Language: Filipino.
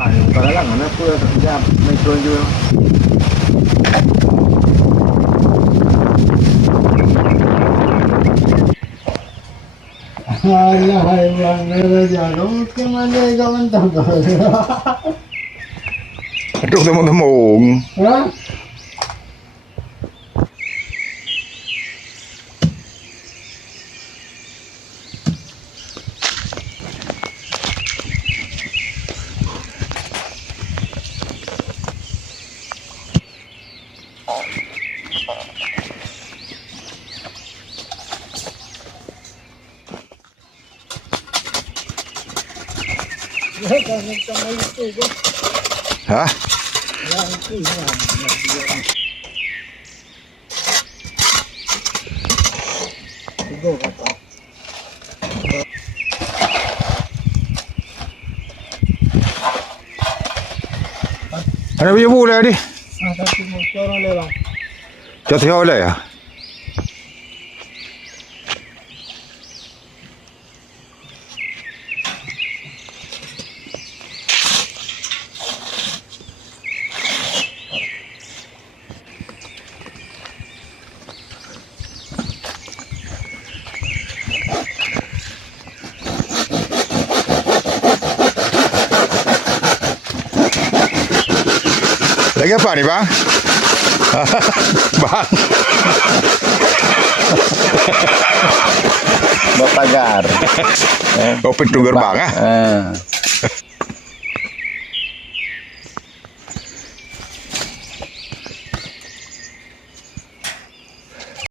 Ayaw ka lang, anak ko, may tuloy yun. Alay, bang ngerja, kamu kemana kawan tahu? Aduh, teman-teman. Hah? Hah? Ano ba yung mula di? Tapi mau corong lewat. Jatuh ya oleh ya? Lagi apa nih bang? Bang. Bapagar. Oh, pintu gerbang ah?